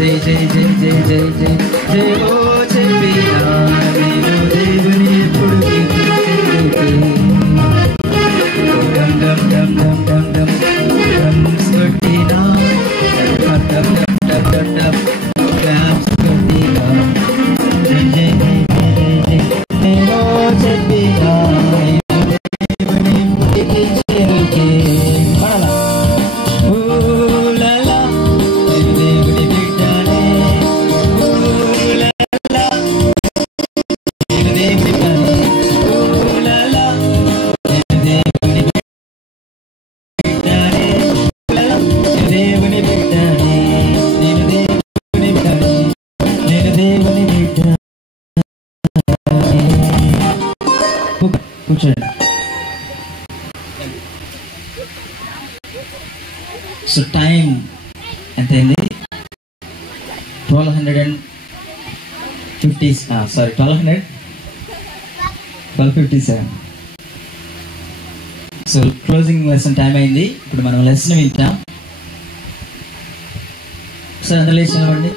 జై జై జై జై జై జై జై ఓ చెప్పినా నేను దేవుని ఎప్పుడు కీర్తించెదను. డమ్ డమ్ డమ్ డమ్ డమ్ డమ్ డ్రమ్స్ కొట్టినా డమ్ డమ్ డమ్ డమ్ డమ్ క్లాప్స్ కొట్టినా జై జై జై జై జై నేను చెప్పినా దేవుని ఎప్పుడు కీర్తించెదను. మరలా కూర్చోండి. సో టైం ఎంత అయింది? 1257. సో క్లోజింగ్ లెసన్ టైం అయింది. ఇప్పుడు మనం లెసన్ వింటాం. సో అందరూ లేచి నిలబడండి.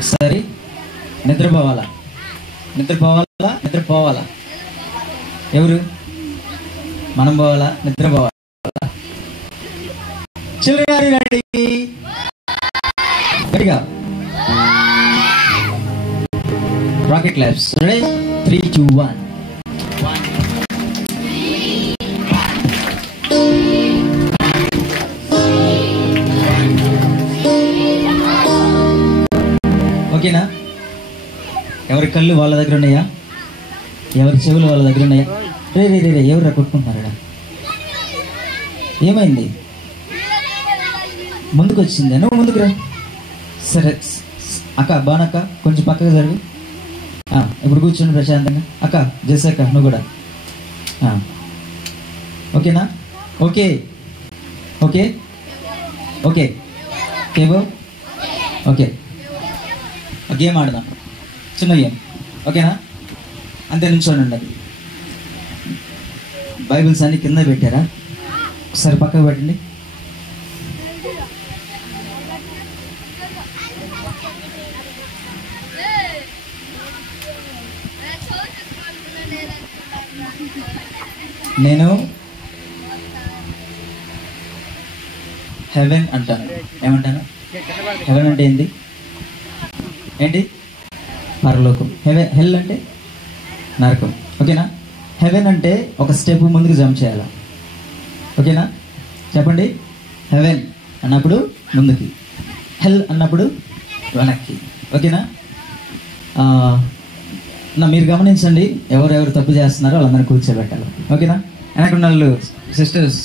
ఒకసారి నిద్రపోవాలా? నిద్రపోవాలా? ఎవరు? మనం పోవాలా? నిద్రపోవాలా? Children ready? గట్టిగా రాకెట్ క్లాప్స్. రెడీ? 3, 2, 1. ఓకేనా? ఎవరి కళ్ళు వాళ్ళ దగ్గర ఉన్నాయా? ఎవరి చెవులు వాళ్ళ దగ్గర ఉన్నాయా? రే రే రే ఎవరు కొట్టుకుంటున్నారా? ఏమైంది? ముందుకు వచ్చిందా? నువ్వు ముందుకు రా. సరే అక్క, బానక్క కొంచెం పక్కగా జరుగు. ఇప్పుడు కూర్చోండి ప్రశాంతంగా. అక్క జెస్సక్క నువ్వు కూడా. ఓకేనా? ఓకే ఓకే ఓకే కేబో ఓకే. గేమ్ ఆడదాం, చిన్న గేమ్. ఓకేనా? అంతే నుంచోండి. బైబిల్స్ అన్ని కింద పెట్టారా? ఒకసారి పక్కకు పెట్టండి. నేను హెవెన్ అంటాను. ఏమంటాను? హెవెన్ అంటే ఏంటి? పరలోకం. హెల్ అంటే నరకం. ఓకేనా? హెవెన్ అంటే ఒక స్టెప్ ముందుకు జంప్ చేయాలి. ఓకేనా? చెప్పండి. హెవెన్ అన్నప్పుడు ముందుకి, హెల్ అన్నప్పుడు వెనక్కి. ఓకేనా? మీరు గమనించండి, ఎవరెవరు తప్పు చేస్తున్నారో వాళ్ళందరూ కూర్చోబెట్టాలి. ఓకేనా? వెనకున్న వాళ్ళు సిస్టర్స్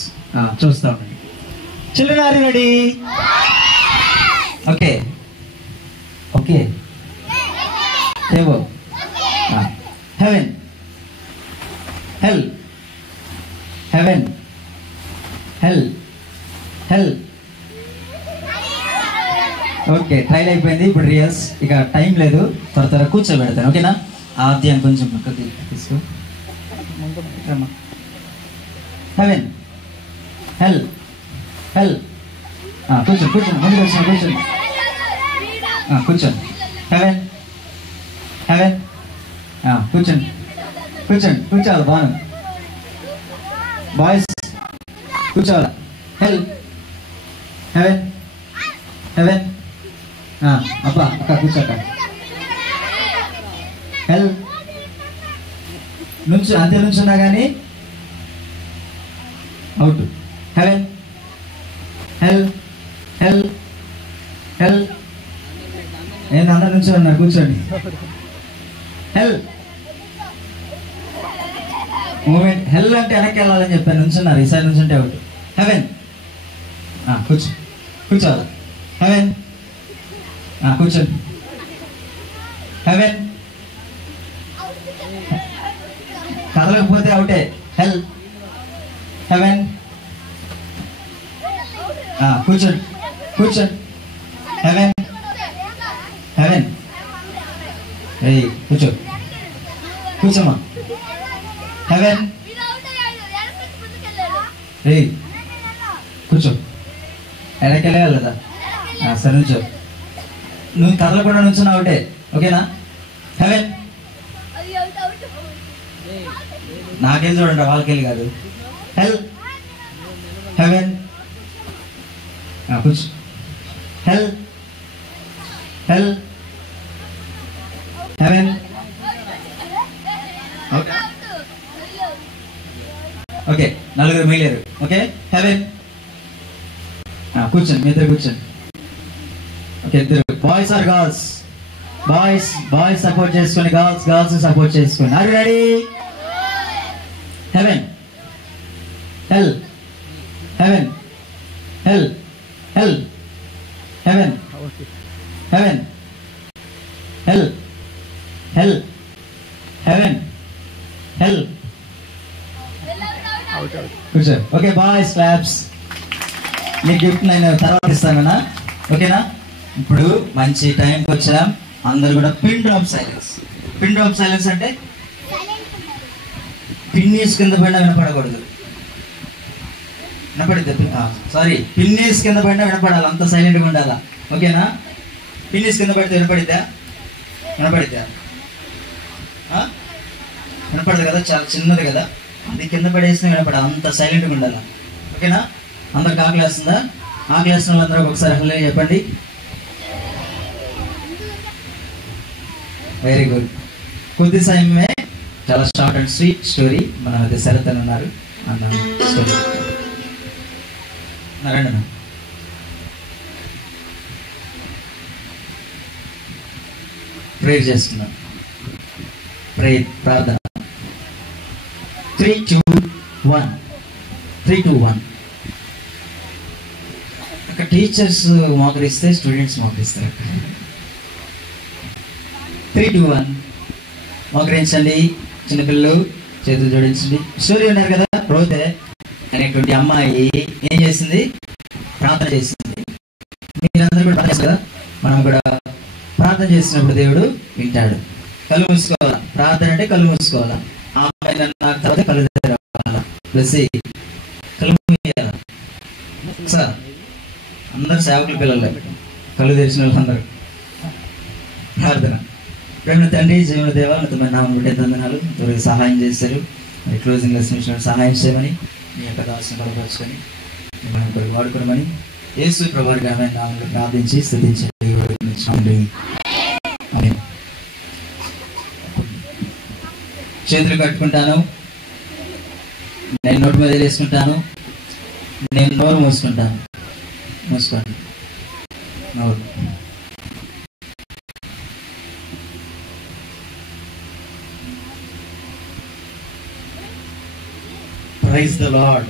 చూస్తూ ఉండండి. Children are you ready? Okay okay. Heaven, hell, heaven, hell, hell. Okay, trial అయిపోయింది. ఇప్పుడు రియల్స్. ఇక టైం లేదు, త్వర కూర్చోబెడతాను. ఓకేనా? ఆ అధ్యాయం కొంచెం పక్కకి తీసుకో. Heaven, hell, hell. కూర్చోండి, ముందుకు కూర్చోండి. కూర్చోండి. Heaven, heaven. కూర్చోండి. కూర్చోవాలి. బాను బాయ్స్ కూర్చోవాలి. Hell, heaven, heaven. అబ్బా అక్క కూర్చోక. హెల్ నుంచి అంతే నుంచున్నా కానీ అవుట్. హెవెన్, హెల్, హెల్, హెల్. నేను అందరి నుంచి ఉన్నారు, కూర్చోండి. హెల్ మూమెంట్. హెల్ అంటే వెనక్కి వెళ్ళాలని చెప్పాను, నుంచున్నారు. ఈసారి నుంచుంటే అవుట్. హెవెన్. కూర్చోవాలి. హెవెన్. కూర్చోండి. హెవెన్. కదలకపోతే అవుటే. హెల్, హెవెన్. కూర్చోండి. హెవెన్, కూర్చో కూర్చోమ్మా. హెవెన్ కూర్చో. ఎడకెళ్ళాలి కదా, సరే నుంచో. నువ్వు కదలకుండా నుంచున్నావు ఒకటే, ఓకేనా? హెవెన్ నాకెళ్ళి చూడండి, వాళ్ళకెళ్ళి కాదు. హెల్ హెవెన్ కూర్చో. హెల్ హెల్ హెవెన్. ఓకే, నలుగురు మిగిలేరు. ఓకే, హెవెన్ కూర్చోండి, మీ ఇద్దరు కూర్చోండి. ఓకే, ఇద్దరు. Boys or girls? Boys support చేసుకొని, గర్ల్స్ సపోర్ట్ చేసుకొని. Are you ready? Heaven hell heaven hell hell heaven heaven hell hell heaven hell. కూర్చో. Okay boys, claps. మీ గిఫ్ట్ నేను తర్వాత ఇస్తాను, ఓకేనా? ఇప్పుడు మంచి టైంకి వచ్చాం. అందరు కూడా pin drop silence. Pin drop silence అంటే పిన్నీస్ కింద పడినా వినపడకూడదు. వినపడిద్దా? సారీ, పిన్నీస్ కింద పడినా వినపడాలి, అంత సైలెంట్గా ఉండాలా, ఓకేనా? పిన్నీస్ కింద పడితే వినపడిద్దా? వినపడిద్దా? వినపడదు కదా, చాలా చిన్నది కదా, అది కింద పడేసిన వినపడాలి, అంత సైలెంట్గా ఉండాలా, ఓకేనా? అందరికి ఆకలి వేస్తుందా? ఆకలి వేసిన వాళ్ళందరూ ఒకసారి హలో చెప్పండి. Very good. కొద్ది సమయమే, చాలా షార్ట్ అండ్ స్వీట్ స్టోరీ. మన మధ్య శరత్ అని ఉన్నారు అన్న స్టోరీ. రండి. ప్రేయర్ చేసుకున్నాం. ప్రార్థన. 3, 2, 1. 3, 2, 1. అక్కడ టీచర్స్ మోకరిస్తే స్టూడెంట్స్ మోకరిస్తారు. 3, 2, 1 మోకరించండి. చిన్నపిల్లలు చేతులు జోడించండి. స్టోరీ ఉన్నారు కదా, రోతే అనేటువంటి అమ్మాయి ఏం చేసింది? ప్రార్థన చేసింది. మీరందరూ కూడా ప్రార్థన కదా, మనం కూడా ప్రార్థన చేసినప్పుడు దేవుడు వింటాడు. కళ్ళు మూసుకోవాలా. ప్రార్థన అంటే కళ్ళు మూసుకోవాలా. ఆ అమ్మాయి నాకు తర్వాత కళ్ళు తెరవాలా, ప్లస్ కళ్ళు మూయాల. సార్ అందరు సేవకుల పిల్లలు, కళ్ళు తెరిచిన వాళ్ళందరూ. ప్రార్థన. ప్రేమ తండ్రి, జీవన దేవ, తమ నామం బిడ్డ వందనాలు. త్వరగా సహాయం చేశారు. మరి క్లోజింగ్ లెసన్ సహాయం చేయమని, మీ యొక్క దాసుని బలపరచుకొని మనం కొరకు వాడుకోమని యేసు ప్రభువు గారి నామములో ప్రార్థించి స్తుతించండి. చేతులు కట్టుకుంటాను. నేను నోటి మీద వేసుకుంటాను. నేను నోరు మూసుకుంటాను. మూసుకోండి నోరు. Praise the lord.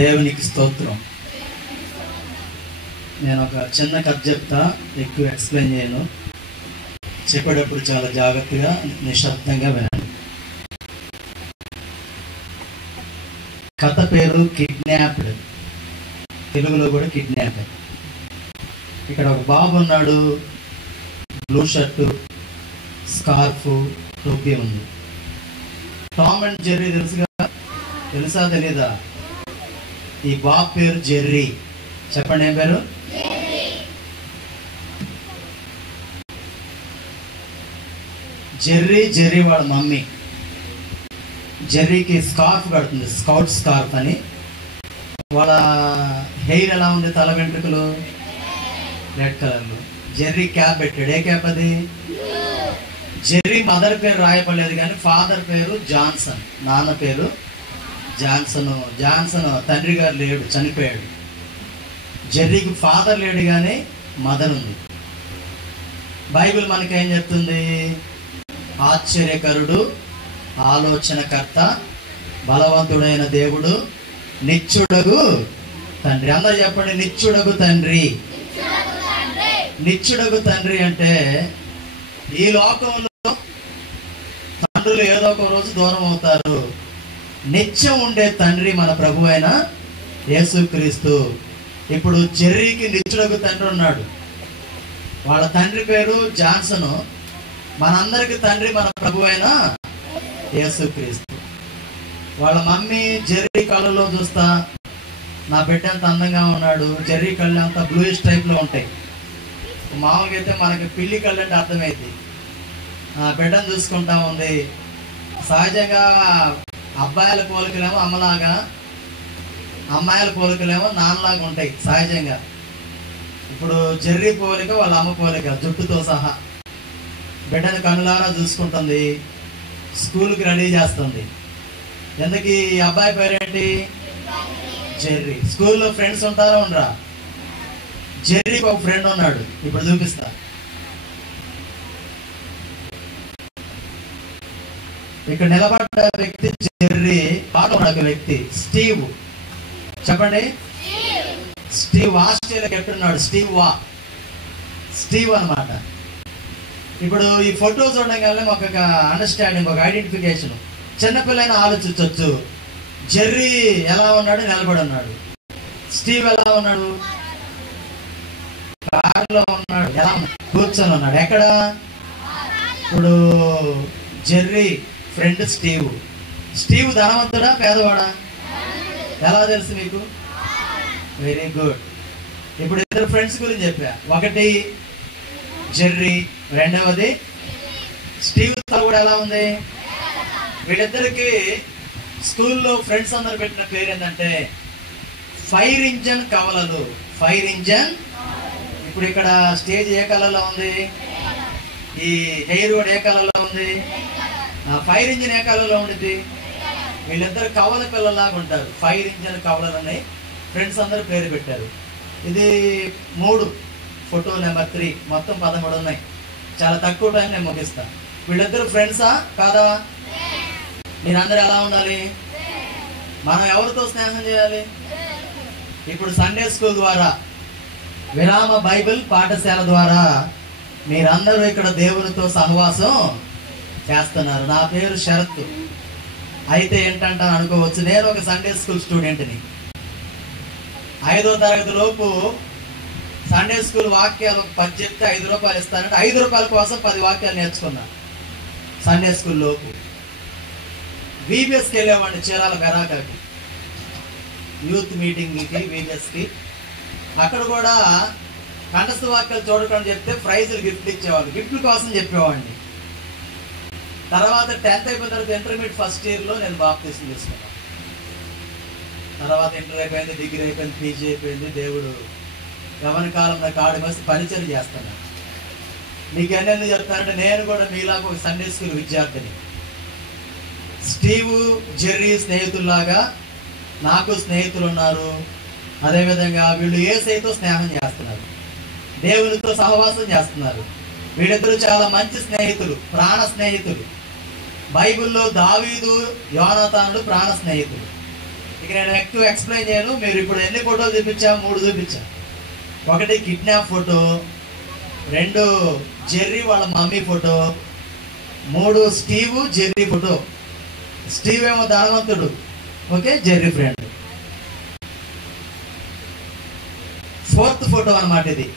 దేవునికి స్తోత్రం. నేను ఒక చిన్న కథ చెప్తా, ఎక్కువ ఎక్స్ప్లెయిన్ చేయను. చెప్పేటప్పుడు చాలా జాగ్రత్తగా నిశ్శబ్దంగా వినండి. కథ పేరు కిడ్నాప్డ్. తెలుగులో కూడా కిడ్నాప్. ఇక్కడ ఒక బాబు ఉన్నాడు. బ్లూ షర్టు, స్కార్ఫ్, టోపీ ఉంది. టామ్ అండ్ జెర్రీ తెలుసా తెలీదా? ఈ బాబు పేరు జెర్రీ. చెప్పండి, ఏం పేరు? జెర్రీ వాళ్ళ మమ్మీ జెర్రీకి స్కార్ఫ్ కడుతుంది, స్కౌట్ స్కార్ఫ్ అని. వాళ్ళ హెయిర్ ఎలా ఉంది? తల వెంట్రుకలు రెడ్ కలర్లో. జెర్రీ క్యాప్ పెట్టాడు. ఏ క్యాప్ అది? జెర్రీ మదర్ పేరు రాయపడలేదు, కానీ ఫాదర్ పేరు జాన్సన్, నాన్న పేరు జాన్సన్ తండ్రి గారు లేడు, చనిపోయాడు. జెర్రీకి ఫాదర్ లేడు కానీ మదర్ ఉంది. బైబిల్ మనకేం చెప్తుంది? ఆశ్చర్యకరుడు, ఆలోచనకర్త, బలవంతుడైన దేవుడు, నిత్యుడగు తండ్రి. అందరూ చెప్పండి, నిత్యుడగు తండ్రి. నిత్యుడగు తండ్రి అంటే ఈ లోకంలో తండ్రులు ఏదో ఒక రోజు దూరం అవుతారు. నిత్యం ఉండే తండ్రి మన ప్రభు అయిన యేసుక్రీస్తు. ఇప్పుడు జెర్రీకి నిత్యుడగు తండ్రి ఉన్నాడు. వాళ్ళ తండ్రి పేరు జాన్సన్, మనందరికి తండ్రి మన ప్రభు అయిన యేసుక్రీస్తు. వాళ్ళ మమ్మీ జెర్రీ కళ్ళలో చూస్తా, నా బిడ్డ అంత అందంగా ఉన్నాడు. జెర్రీ కళ్ళు అంతా బ్లూయిష్ టైప్ లో ఉంటాయి. మామూలుగా అయితే మనకి పిల్లి కళ్ళు అంటే అర్థమైంది. ఆ బిడ్డను చూసుకుంటా ఉంది. సహజంగా అబ్బాయిల పోలికలేమో అమ్మలాగా, అమ్మాయిల పోలికలేమో నాన్నలాగా ఉంటాయి సహజంగా. ఇప్పుడు జెర్రీ పోలిక వాళ్ళ అమ్మ పోలిక, జుట్టుతో సహా. బిడ్డను కనులారా చూసుకుంటుంది, స్కూల్కి రెడీ చేస్తుంది. ఎందుకు ఈ అబ్బాయి పేరేంటి? జెర్రీ. స్కూల్లో ఫ్రెండ్స్ ఉంటారా ఉండరా? జెర్రీకి ఒక ఫ్రెండ్ ఉన్నాడు, ఇప్పుడు చూపిస్తా. ఇక్కడ నిలబడ్డ వ్యక్తి జెర్రీ. పాట వ్యక్తి స్టీవ్. చెప్పండి. Steve Australia captain. స్టీవ్ అన్నమాట. ఇప్పుడు ఈ ఫోటో చూడగానే మాకు ఒక అండర్స్టాండింగ్, ఒక ఐడెంటిఫికేషన్. చిన్నపిల్లైనా ఆలోచించవచ్చు. జెర్రీ ఎలా ఉన్నాడు? నిలబడి ఉన్నాడు. స్టీవ్ ఎలా ఉన్నాడు? కారులో ఉన్నాడు. ఎలా కూర్చొని ఉన్నాడు. ఎక్కడ? ఇప్పుడు జెర్రీ ఫ్రెండ్ స్టీవ్. స్టీవ్ ధనవంతుడా పేదవాడా? ఎలా తెలుసు మీకు? Very good. ఇప్పుడు ఇద్దరు ఫ్రెండ్స్ గురించి చెప్పా. ఒకటి జెర్రీ, రెండవది స్టీవ్. కూడా ఎలా ఉంది? వీళ్ళిద్దరికి స్కూల్లో ఫ్రెండ్స్ అందరు పెట్టిన పేరు ఏంటంటే ఫైర్ ఇంజన్ కవలలు. Fire engine. ఇప్పుడు ఇక్కడ స్టేజ్ ఏ కలర్లో ఉంది? ఈ హెయిర్ కూడా ఏ కలర్లో ఉంది? ఫైర్ ఇంజన్ ఏ కలర్లో ఉంటుంది? వీళ్ళిద్దరు కవల పిల్లలాగా ఉంటారు. ఫైర్ ఇంజన్ కవలలని ఫ్రెండ్స్ అందరూ పేరు పెట్టారు. ఇది 3, ఫోటో నెంబర్ 3. మొత్తం 13 ఉన్నాయి. చాలా తక్కువ టైం నేను ముగిస్తా. వీళ్ళిద్దరు ఫ్రెండ్సా కాదా? మీరందరూ ఎలా ఉండాలి? మనం ఎవరితో స్నేహం చేయాలి? ఇప్పుడు సండే స్కూల్ ద్వారా, విరామ బైబిల్ పాఠశాల ద్వారా మీరందరూ ఇక్కడ దేవునితో సహవాసం చేస్తున్నారు. నా పేరు శరత్. అయితే ఏంటంటే అనుకోవచ్చు, నేను ఒక సండే స్కూల్ స్టూడెంట్ని. 5వ తరగతి లోపు సండే స్కూల్ వాక్యాలు 10 చెప్తే 5 రూపాయలు ఇస్తానంటే 5 రూపాయల కోసం 10 వాక్యాలు నేర్చుకున్నా సండే స్కూల్ లోపు. వీబీఎస్కి వెళ్ళేవాడిని, చీరాల మెరాకాకి, యూత్ మీటింగ్కి, వీబీఎస్కి. అక్కడ కూడా కంఠస్థ వాక్యాలు చూడకుండా చెప్తే ప్రైజులు గిఫ్ట్లు ఇచ్చేవాళ్ళు. గిఫ్ట్ల కోసం చెప్పేవాడిని. తర్వాత 10th అయిపోయిన తర్వాత ఇంటర్మీడియట్ ఫస్ట్ ఇయర్లో నేను బాప్టిజం తీసుకున్నాను. తర్వాత ఇంటర్ అయిపోయింది, డిగ్రీ అయిపోయింది, పీజీ అయిపోయింది. దేవుడు యవన కాలంలో కాడు వేసి పరిచయం చేస్తున్నాను. మీకు ఎన్నెందుకు చెప్తానంటే నేను కూడా మీలాగా ఒక సండే స్కూల్ విద్యార్థిని. స్టీవ్, జెర్రీ స్నేహితుల్లాగా నాకు స్నేహితులు ఉన్నారు. అదేవిధంగా వీళ్ళు యేసయ్యతో స్నేహం చేస్తున్నారు, దేవునితో సహవాసం చేస్తున్నారు. వీళ్ళిద్దరూ చాలా మంచి స్నేహితులు, ప్రాణ స్నేహితులు. బైబిల్లో దావీదు, యోనాతానుడు ప్రాణ స్నేహితులు. ఇక నేను ఎక్కువ ఎక్స్ప్లెయిన్ చేయను. మీరు ఇప్పుడు ఎన్ని ఫోటోలు చూపించా? 3 చూపించా. ఒకటి కిడ్నాప్ ఫోటో, 2 జెర్రీ వాళ్ళ mummy photo, 3 Steve, Jerry photo. Steve ఏమో ధనవంతుడు, okay, Jerry friend. 4th photo అన్నమాట ఇది.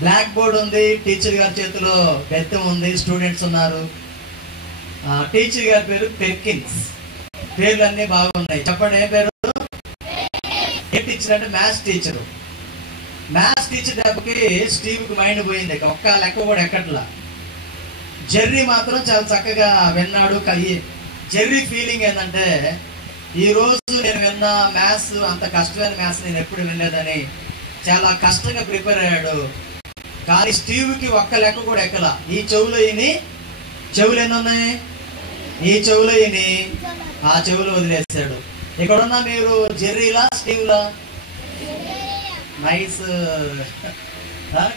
బ్లాక్ బోర్డ్ ఉంది, టీచర్ గారి చేతిలో బెత్తం ఉంది, స్టూడెంట్స్ ఉన్నారు. టీచర్ గారి పేరు పెర్కిన్స్. పేర్లు అన్ని బాగున్నాయి. చెప్పండి, ఏం పేరు? ఏ టీచర్ అంటే మ్యాథ్స్ టీచరు. మ్యాథ్స్ టీచర్ దెబ్బకి స్టీవ్కి మైండ్ పోయింది, ఒక్క లెక్క కూడా ఎక్కట్లా. జెర్రీ మాత్రం చాలా చక్కగా విన్నాడు. జెర్రీ ఫీలింగ్ ఏంటంటే, ఈ రోజు నేను విన్న మ్యాథ్స్ అంత కష్టమైన మ్యాథ్స్ నేను ఎప్పుడు వినలేదని చాలా కష్టంగా ప్రిపేర్ అయ్యాడు. కానీ స్టీవ్కి ఒక్క లెక్క కూడా ఎక్కలా. ఈ చెవులు ఈని, చెవులు ఎన్ని ఉన్నాయి? ఈ చెవులు ఈని, ఆ చెవులు వదిలేసాడు. ఇక్కడున్న మీరు జెర్రీలా స్టీవ్లా? నైస్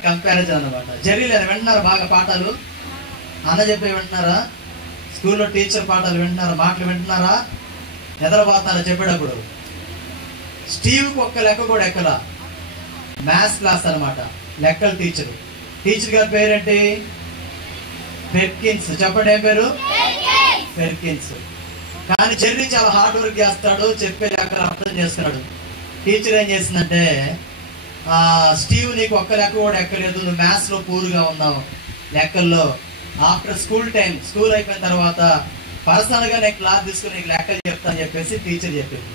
కంపారిజన్ అన్నమాట. జెర్రీలో వింటున్నారా బాగా పాఠాలు? అన్న చెప్పి వింటున్నారా? స్కూల్లో టీచర్ పాఠాలు వింటున్నారా? మాటలు వింటున్నారా? నిద్రపోతున్నారా చెప్పేటప్పుడు? స్టీవ్కి ఒక్క లెక్క కూడా ఎక్కలా. మ్యాథ్స్ క్లాస్ అనమాట, లెక్కల టీచరు. టీచర్ గారి పేరేంటి? పెర్కిన్స్. చెప్పండి, ఏం పేరు? పెర్కిన్స్. కానీ జెర్రీ చాలా హార్డ్ వర్క్ చేస్తాడు, చెప్పే లెక్కలు అర్థం చేస్తున్నాడు. టీచర్ ఏం చేసిందంటే, స్టీవ్ నీకు ఒక్క లెక్క కూడా ఎక్కలేదు, నువ్వు మ్యాథ్స్లో పూర్గా ఉన్నావు, లెక్కల్లో ఆఫ్టర్ స్కూల్ టైం, స్కూల్ అయిపోయిన తర్వాత పర్సనల్ గా నేను క్లాస్ తీసుకుని నీకు లెక్కలు చెప్తాను చెప్పేసి టీచర్ చెప్పింది.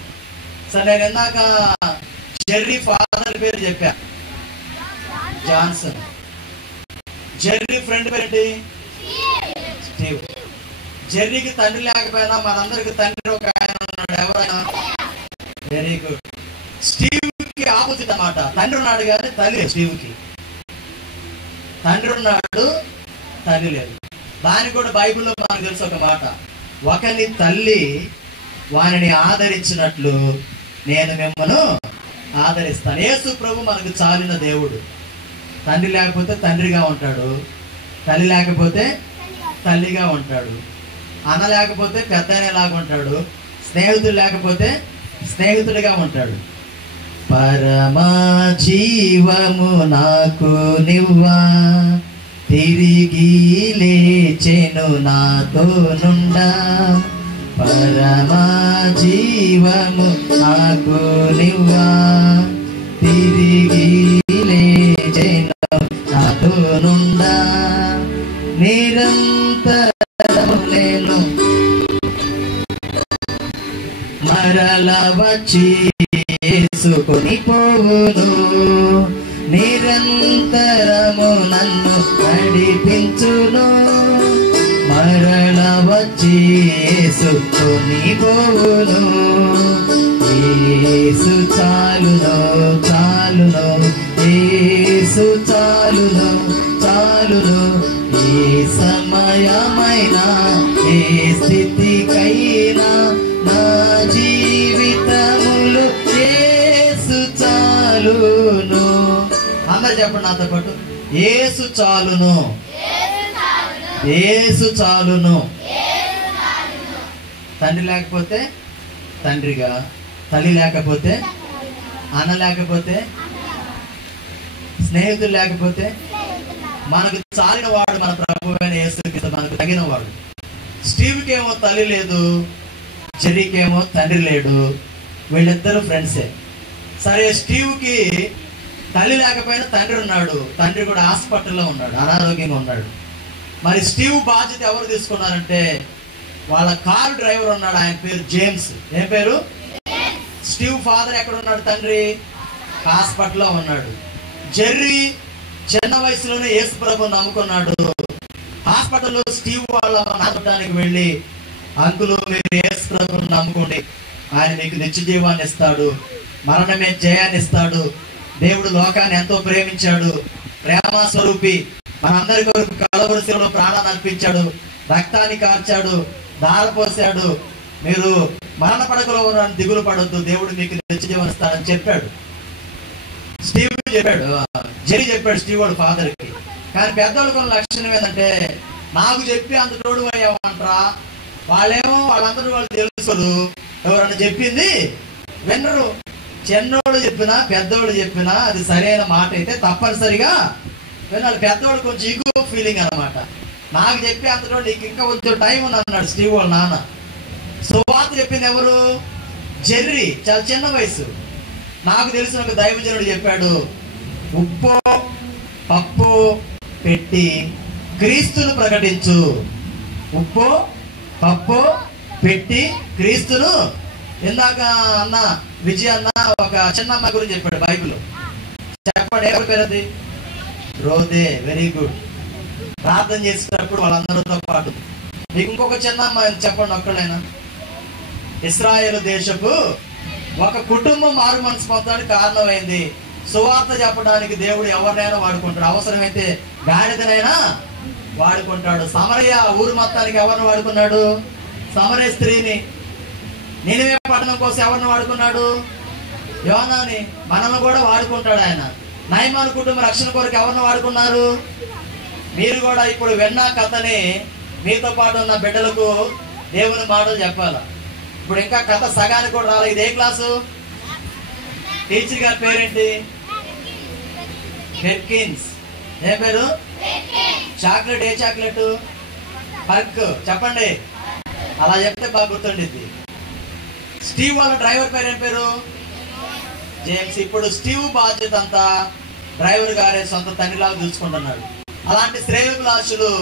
సరే నేను ఇందాక జెర్రీ ఫాదర్ పేరు చెప్పా, జాన్సన్. జెర్రీ ఫ్రెండ్ పేరేంటి? స్టీవ్. జెర్రీకి తండ్రి లేకపోయినా మనందరికి తండ్రి ఒక ఆయన ఉన్నాడు. ఎవరైనా? Very good. స్టీవ్ కి ఆపోజిట్ అన్నమాట. తండ్రి ఉన్నాడు కానీ తల్లి లేదు. స్టీవ్ కి తండ్రి ఉన్నాడు, తల్లి లేదు. దానికి కూడా బైబిల్లో మనకు తెలుసు ఒక మాట, ఒకని తల్లి వారిని ఆదరించినట్లు నేను మిమ్మల్ని ఆదరిస్తాను. యేసు ప్రభు మనకు చాలిన దేవుడు. తండ్రి లేకపోతే తండ్రిగా ఉంటాడు, తల్లి లేకపోతే తల్లిగా ఉంటాడు, అన్న లేకపోతే పెద్దనేలాగా ఉంటాడు, స్నేహితుడు లేకపోతే స్నేహితుడిగా ఉంటాడు. పరమా జీవము నాకు నివ్వా, తిరిగి లేచెను నాతో నుండా. పరమా జీవము నాకు నివ్వా, తిరిగి లేచెను నాతో నుండా. నిరంతరము నేను మరల వచ్చి యేసుకొని పోవును. నిరంతరము నన్ను నడిపించును. మరల వచ్చి యేసుకొని పోవును. యేసు చాలును, చాలును, యేసు చాలును, చాలును. ఏ సమయమైనా ఏ స్థితికైనా నా జీవితములు యేసు చాలును. అందరు చెప్పండి నాతో పాటు, యేసు చాలును, యేసు చాలును. తండ్రి లేకపోతే తండ్రిగా, తల్లి లేకపోతే, అన్న లేకపోతే, స్నేహితులు లేకపోతే, మనకు చాలిన వాడు మన ప్రభువైన యేసుక్రీస్తు, మనకు తగిన వాడు. స్టీవ్కి ఏమో తల్లి లేదు, జెర్రీకి ఏమో తండ్రి లేడు, వీళ్ళిద్దరు ఫ్రెండ్సే. సరే, స్టీవ్కి తల్లి లేకపోయినా తండ్రి ఉన్నాడు, తండ్రి కూడా హాస్పిటల్లో ఉన్నాడు, అనారోగ్యంగా ఉన్నాడు. మరి స్టీవ్ బాధ్యత ఎవరు తీసుకున్నారంటే వాళ్ళ కారు డ్రైవర్ ఉన్నాడు, ఆయన పేరు జేమ్స్. ఏం పేరు? స్టీవ్ ఫాదర్ ఎక్కడ ఉన్నాడు? తండ్రి హాస్పిటల్లో ఉన్నాడు. జెర్రీ చిన్న వయసులోనే యేసు ప్రభువుని నమ్ముకున్నాడు. హాస్పిటల్లో స్టీవ్ వాళ్ళ నమ్మటానికి వెళ్ళి, అంకులు మీరు యేసు ప్రభువుని నమ్ముకోండి, ఆయన మీకు నిత్య జీవాన్ని ఇస్తాడు, మరణమే జయాన్ని ఇస్తాడు, దేవుడు లోకాన్ని ఎంతో ప్రేమించాడు, ప్రేమ స్వరూపి, మనందరి కొరకు కలవరి శిలువలో ప్రాణాన్ని అర్పించాడు, రక్తాన్ని కార్చాడు, దారపోసాడు, మీరు మరణ పడకలో ఉన్నారని దిగులు పడొద్దు, దేవుడు మీకు నిత్య జీవం ఇస్తాడని చెప్పాడు. స్టీవ్ చెప్పాడు, జెర్రీ చెప్పాడు స్టీవ్ వాడు ఫాదర్ కి. కానీ పెద్దవాళ్ళు కొన్ని లక్షణం ఏంటంటే, నాకు చెప్పి అంత తోడు అయ్యామంటారా, వాళ్ళేమో వాళ్ళందరూ వాళ్ళు తెలుసుకోరు, ఎవరన్నా చెప్పింది వినరు. చిన్నోళ్ళు చెప్పినా పెద్దోళ్ళు చెప్పినా అది సరైన మాట అయితే తప్పనిసరిగా వినాలి. పెద్దోళ్ళు కొంచెం ఈగో ఫీలింగ్ అనమాట. నాకు చెప్పి అంతలో నీకు ఇంకా కొంచెం టైం ఉంది అన్నాడు స్టీవ్ వాళ్ళ నాన్న. సువార్త చెప్పింది ఎవరు? జెర్రీ, చాలా చిన్న వయసు. నాకు తెలిసిన ఒక దైవజనుడు చెప్పాడు, ఉప్పు పప్పు పెట్టి క్రీస్తును ప్రకటించు. ఉప్పు పప్పు పెట్టి క్రీస్తును. ఇందాక అన్న విజయ్ అన్న ఒక చిన్న అమ్మాయి గురించి చెప్పాడు బైబిల్. చెప్పండి, ఎవరి పేరు అది? రోదే. Very good. ప్రార్థన చేసేటప్పుడు వాళ్ళందరితో పాటు మీకు ఇంకొక చిన్న అమ్మాయి చెప్పండి ఒక్కడైనా. ఇశ్రాయేలు దేశపు ఒక కుటుంబం మారు మనసు పొందడానికి కారణమైంది. సువార్త చెప్పడానికి దేవుడు ఎవరినైనా వాడుకుంటాడు, అవసరమైతే గాడిదనైనా వాడుకుంటాడు. సమరయ ఊరు మొత్తానికి ఎవరిని వాడుకున్నాడు? సమరయ స్త్రీని. నినివే పట్టణం కోసం ఎవరిని వాడుకున్నాడు? యోనాని. మనల్ని కూడా వాడుకుంటాడు ఆయన. నయమాను కుటుంబ రక్షణ కొరకు ఎవరిని వాడుకున్నారు? మీరు కూడా ఇప్పుడు విన్న కథని మీతో పాటు ఉన్న బిడ్డలకు దేవుని మాటలు చెప్పాలి. ఇప్పుడు ఇంకా కథ సగానికి కూడా రాలేదు. ఇది ఏ క్లాసు? టీచర్ గారి పేరేంటి? పెర్కిన్స్. ఏ పేరు? చాక్లెట్. ఏ చాక్లెట్? పర్క్. చెప్పండి, అలా చెప్తే బాగా గుర్తుండిద్ది. స్టీవ్ వాళ్ళ డ్రైవర్ పేరు ఏం పేరు? జేమ్స్. ఇప్పుడు స్టీవ్ బాధ్యత అంతా డ్రైవర్ గారే సొంత తండ్రిలాగా చూసుకుంటున్నాడు. అలాంటి శ్రేయోభిలాషులు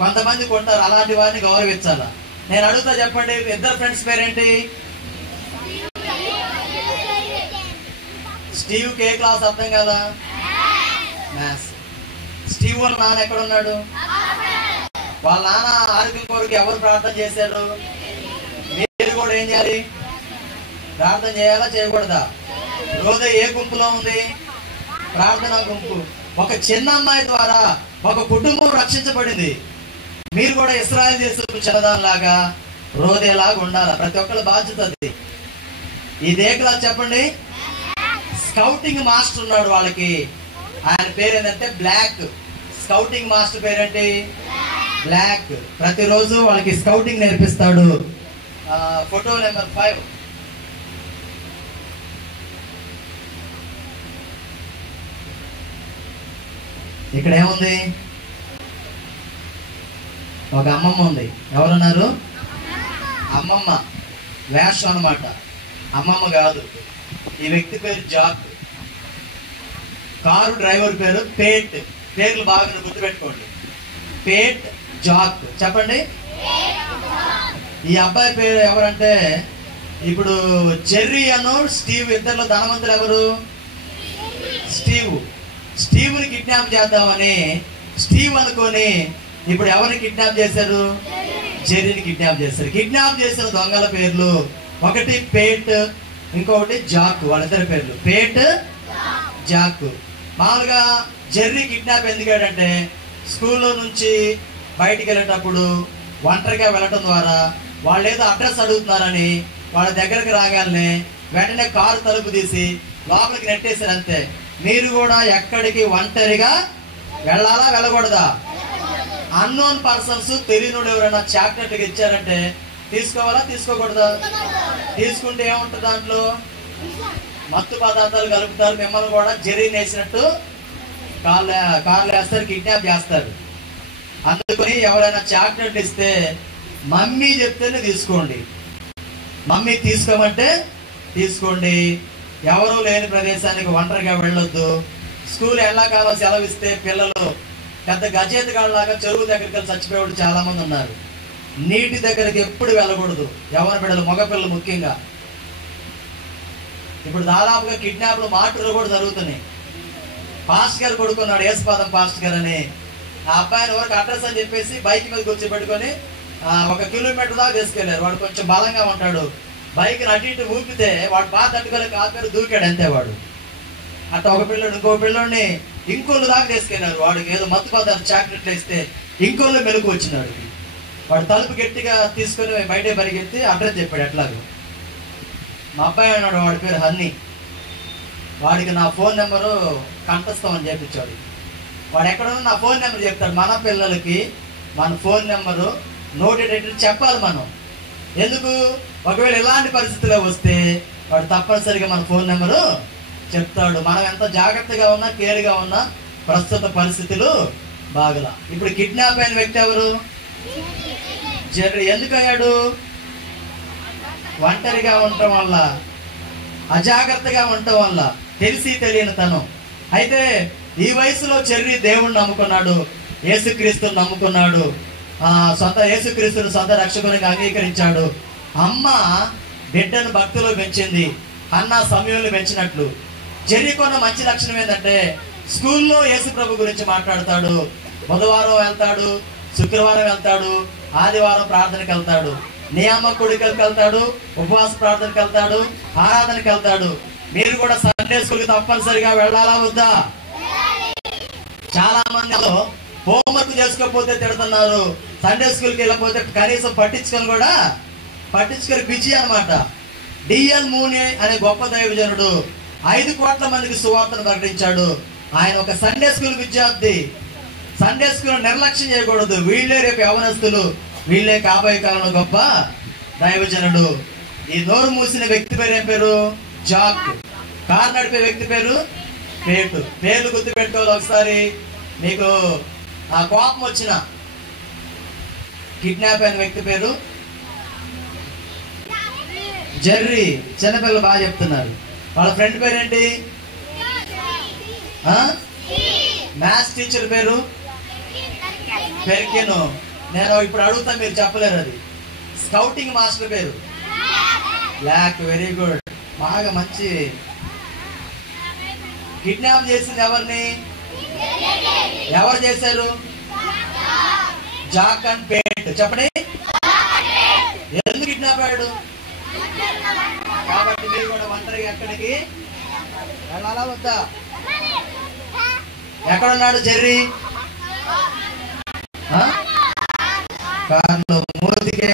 కొంతమంది కొంటారు, అలాంటి వారిని గౌరవించాలా. నేను అడుగుతా, చెప్పండి, ఇద్దరు ఫ్రెండ్స్ పేరేంటి? స్టీవ్ కే క్లాస్ అర్థం కదా, మ్యాథ్స్. స్టీవ్ వాళ్ళ నాన్న ఎక్కడ ఉన్నాడు? వాళ్ళ నాన్న ఆరోగ్యం కొరకు ఎవరు ప్రార్థన చేశారు? మీరు కూడా ఏం చేయాలి? ప్రార్థన చేయాలా, చేయకూడదా? రోజు ఏ గుంపులో ఉంది? ప్రార్థనా గుంపు. ఒక చిన్న అమ్మాయి ద్వారా ఒక కుటుంబం రక్షించబడింది. మీరు కూడా ఇశ్రాయేలు దేశపు చిన్నదానిలాగా రోజేలాగా ఉండాలి. ప్రతి ఒక్కరి బాధ్యత అది. ఇది ఏ క్లాస్ చెప్పండి? స్కౌటింగ్ మాస్టర్ ఉన్నాడు వాళ్ళకి. ఆయన పేరు ఏంటంటే బ్లాక్. స్కౌటింగ్ మాస్టర్ పేరేంటి? బ్లాక్. ప్రతిరోజు వాళ్ళకి స్కౌటింగ్ నేర్పిస్తాడు. Photo number 5. ఇక్కడ ఏముంది? ఒక అమ్మమ్మ ఉంది. ఎవరున్నారు? అమ్మమ్మ. వేషం అన్నమాట, అమ్మమ్మ కాదు. ఈ వ్యక్తి పేరు జాక్. కారు డ్రైవర్ పేరు పేట్. పేర్లు బాగా గుర్తుపెట్టుకోండి. పేట్, జాక్. చెప్పండి. ఈ అబ్బాయి పేరు ఎవరంటే, ఇప్పుడు జెర్రీ అను స్టీవ్ ఇద్దరు ధనవంతులు. ఎవరు? స్టీవ్. స్టీవ్ని కిడ్నాప్ చేద్దామని స్టీవ్ అనుకొని ఇప్పుడు ఎవరిని కిడ్నాప్ చేశారు? జెర్రీని కిడ్నాప్ చేశారు. కిడ్నాప్ చేసిన దొంగల పేర్లు ఒకటి పేట్, ఇంకొకటి జాక్. వాళ్ళిద్దరి పేర్లు పేట్, జాక్. మామూలుగా జెర్రీ కిడ్నాప్ ఎందుకంటే స్కూల్లో నుంచి బయటికి వెళ్ళేటప్పుడు ఒంటరిగా వెళ్ళటం ద్వారా వాళ్ళు ఏదో అడ్రస్ అడుగుతున్నారని వాళ్ళ దగ్గరకు రాగానే వెంటనే కారు తలుపు తీసి లోపలికి నెట్టేశారు. అంతే. మీరు కూడా ఎక్కడికి ఒంటరిగా వెళ్ళాలా, వెళ్ళకూడదా? అన్నోన్ పర్సన్స్, తెలియనుడు ఎవరైనా చాక్లెట్కి ఇచ్చారంటే తీసుకోవాలా, తీసుకోకూడదా? తీసుకుంటే ఏముంటుంది? దాంట్లో మత్తు పదార్థాలు కలుపుతారు. మిమ్మల్ని కూడా జెర్రీని వేసినట్టు కార్లు వేస్తారు, కిడ్నాప్ చేస్తారు. అందుకని ఎవరైనా చాక్లెట్ ఇస్తే మమ్మీ చెప్తేనే తీసుకోండి. మమ్మీ తీసుకోమంటే తీసుకోండి. ఎవరు లేని ప్రదేశానికి ఒంటరిగా వెళ్ళొద్దు. స్కూల్ ఎండాకాలం సెలవు ఇస్తే పిల్లలు పెద్ద గజేతగాళ్ళలాగా చెరువు దగ్గరికి వెళ్ళి చచ్చిపోయేవాడు చాలా మంది ఉన్నారు. నీటి దగ్గరికి ఎప్పుడు వెళ్ళకూడదు. యవ్వన బిడ్డలు, మగపిల్లలు ముఖ్యంగా. ఇప్పుడు దాదాపుగా కిడ్నాప్లు మాటలు కూడా జరుగుతున్నాయి. పాస్ట్ గారు కొడుకున్నాడు, యేసుపాదం పాస్ట్ గారు అని. ఆ అబ్బాయిని వరకు అడ్రస్ అని చెప్పేసి బైక్ మీద కూర్చోబెట్టుకొని 1 కిలోమీటర్ దాకా తీసుకెళ్లారు. వాడు కొంచెం బలంగా ఉంటాడు. బైక్ అటు ఇటు ఊపితే వాడు బాగా తట్టుకోలే కాపేరు దూకాడు. అంతే. వాడు అట్లా ఒక పిల్లడు ఇంకో పిల్లోడిని ఇంకోళ్ళు దాకా తీసుకెళ్లారు. వాడికి ఏదో మత్తు పదార్థం చాక్లెట్లు వేస్తే ఇంకోళ్ళు మెలుగు వచ్చినాడు. వాడు తలుపు గట్టిగా తీసుకొని బయటే పరిగెత్తి అడ్రస్ చెప్పాడు. ఎట్లాగో మా అబ్బాయి అన్నాడు, వాడి పేరు హన్నీ. వాడికి నా ఫోన్ నెంబరు కంఠస్థమని చెప్పించాడు. వాడు ఎక్కడున్నా నా ఫోన్ నెంబర్ చెప్తాడు. మన పిల్లలకి మన ఫోన్ నెంబరు నోటెడ్ చెప్పాలి మనం. ఎందుకు? ఒకవేళ ఇలాంటి పరిస్థితిలో వస్తే వాడు తప్పనిసరిగా మన ఫోన్ నెంబరు చెప్తాడు. మనం ఎంత జాగ్రత్తగా ఉన్నా, కేర్గా ఉన్నా ప్రస్తుత పరిస్థితులు బాగలా. ఇప్పుడు కిడ్నాప్ అయిన వ్యక్తి ఎవరు? జెర్రీ. ఎందుకు అయ్యాడు? ఒంటరిగా ఉండటం వల్ల, అజాగ్రత్తగా ఉండటం వల్ల, తెలిసి తెలియని తనం. అయితే ఈ వయసులో జెర్రీ దేవుణ్ణి నమ్ముకున్నాడు, యేసుక్రీస్తుని నమ్ముకున్నాడు, సొంత యేసుక్రీస్తుని సొంత రక్షకునిగా అంగీకరించాడు. అమ్మ బిడ్డను భక్తిలో పెంచింది, అన్న సమయంలో పెంచినట్లు. జెర్రీకున్న మంచి లక్షణం ఏంటంటే స్కూల్లో యేసు ప్రభు గురించి మాట్లాడతాడు. బుధవారం వెళ్తాడు, శుక్రవారం వెళ్తాడు, ఆదివారం ప్రార్థనకి వెళ్తాడు, నియామ కూడికలకు వెళ్తాడు, ఉపవాస ప్రార్థనకి వెళ్తాడు, ఆరాధనకి వెళ్తాడు. మీరు కూడా సండే స్కూల్కి తప్పనిసరిగా వెళ్ళాలా వద్దా? చాలా మంది హోంవర్క్ చేసుకోకపోతే తిడుతున్నారు. సండే స్కూల్కి వెళ్ళకపోతే కనీసం పట్టించుకొని బిజీ అనమాట. డిఎల్ మూనే అనే గొప్ప దైవజనుడు 5 కోట్ల మందికి సువార్తను ప్రకటించాడు. ఆయన ఒక సండే స్కూల్ విద్యార్థి. సండే స్కూల్ నిర్లక్ష్యం చేయకూడదు. వీళ్ళే రేపు యవనస్తులు, వీళ్ళే కాబోయే కాలంలో గొప్ప దైవజనుడు. ఈ నోరు మూసిన వ్యక్తి పేరు ఏం పేరు? జాక్. కారు నడిపే వ్యక్తి పేరు పేటు. పేర్లు గుర్తు పెట్టుకోవాలి. ఒకసారి మీకు ఆ కోపం వచ్చిన కిడ్నాప్ అయిన వ్యక్తి పేరు జెర్రీ. చిన్నపిల్లలు బాగా చెప్తున్నారు. వాళ్ళ ఫ్రెండ్ పేరేంటి? పెరికెను. నేను ఇప్పుడు అడుగుతా, మీరు చెప్పలేరు. అది స్కౌటింగ్ మాస్టర్ పేరు బ్లాక్. వెరీ గుడ్, బాగా మంచి. కిడ్నాప్ చేసింది ఎవరిని? ఎవరు చేశారు? జాక్ అండ్ పేట్. చెప్పండి, ఎందుకు కిడ్నాప్ అయ్యాడు? కాబట్టి మీరు కూడా ఒంటరిగా ఎక్కడికి వెళ్ళాలా వద్దా? ఎక్కడున్నాడు జెర్రీ? కార్లో మూతికి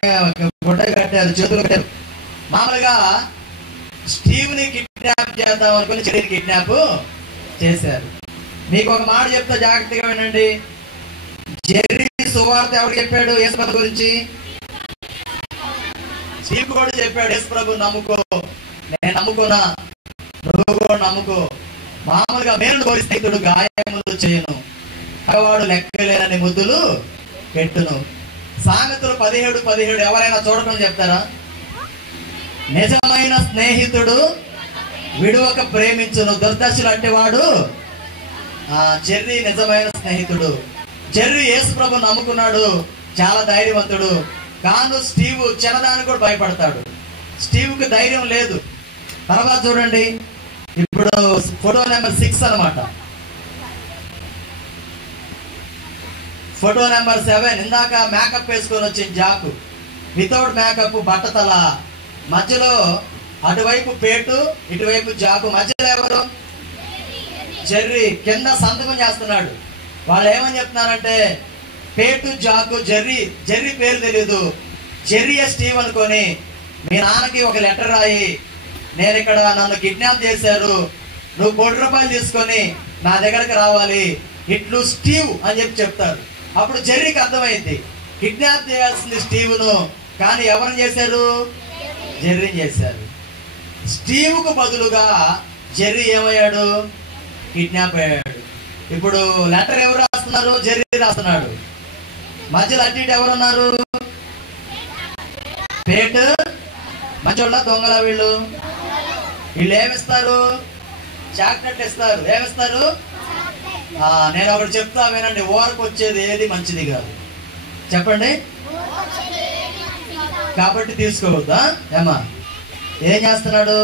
గుడ్డ కట్టారు, చేతులు కట్టారు. మామూలుగా స్టీవ్ ని కిడ్నాప్ చేద్దాం అనుకుని జెర్రీని కిడ్నాప్ చేశారు. మీకు ఒక మాట చెప్తా, జాగ్రత్తగా వినండి. జెర్రీ సువార్త ఎవరు చెప్పాడు? యేసు ప్రభు గురించి. స్టీవ్ కూడా చెప్పాడు, యేసు ప్రభు నమ్ముకో, నేను నమ్ముకున్నా, నువ్వు కూడా నమ్ముకో. మామూలుగా మేలు కోరి స్నేహితుడు గాయములు చేయను, పగవాడు లెక్కలేనని ముద్దులు పెట్టును. సామెతలు 17:17 ఎవరైనా చూడటం చెప్తారా? నిజమైన స్నేహితుడు విడువక ప్రేమించును, దుర్దశలు అంటే వాడు. జెర్రీ నిజమైన స్నేహితుడు. జెర్రీ యేసు ప్రభు నమ్ముకున్నాడు, చాలా ధైర్యవంతుడు. కాను స్టీవ్ చిన్నదానికి కూడా భయపడతాడు. స్టీవ్కి ధైర్యం లేదు. తర్వాత చూడండి, ఇప్పుడు ఫోటో నెంబర్ 6 అన్నమాట. Photo number 7. ఇందాక మేకప్ వేసుకొని వచ్చింది జాకు, వితౌట్ మేకప్, బట్టతల. మధ్యలో అటువైపు పేటు, ఇటువైపు జాకు. మధ్యలో ఎవరు? జెర్రీ. కింద సంతకం చేస్తున్నాడు. వాళ్ళు ఏమని చెప్తున్నారంటే, పేటు జాకు జెర్రీ పేరు తెలీదు, జెర్రీ స్టీవ్ అనుకొని మీ నాన్నకి ఒక లెటర్ రాయి, నేను ఇక్కడ నన్ను కిడ్నాప్ చేశారు, నువ్వు ₹1 తీసుకొని నా దగ్గరకు రావాలి, ఇట్లు స్టీవ్ అని చెప్తారు. అప్పుడు జెర్రీకి అర్థమైంది, కిడ్నాప్ చేయాల్సింది స్టీవ్ను, కానీ ఎవరిని చేశారు? జెర్రీని చేశారు. స్టీవ్కు బదులుగా జెర్రీ ఏమయ్యాడు? కిడ్నాప్ అయ్యాడు. ఇప్పుడు లెటర్ ఎవరు రాస్తున్నారు? జెర్రీ రాస్తున్నాడు. మధ్యలో అటు ఇటు ఎవరున్నారు? పేటు. మంచోళ్ళ దొంగల వీళ్ళు? వీళ్ళు ఏమిస్తారు? చాక్లెట్ ఇస్తారు. ఏమిస్తారు? నేను ఒకటి చెప్తా వినండి, ఓరకు వచ్చేది ఏది మంచిది కాదు. చెప్పండి. కాబట్టి తీసుకోవద్దా? ఏమా ఏం చేస్తున్నాడు?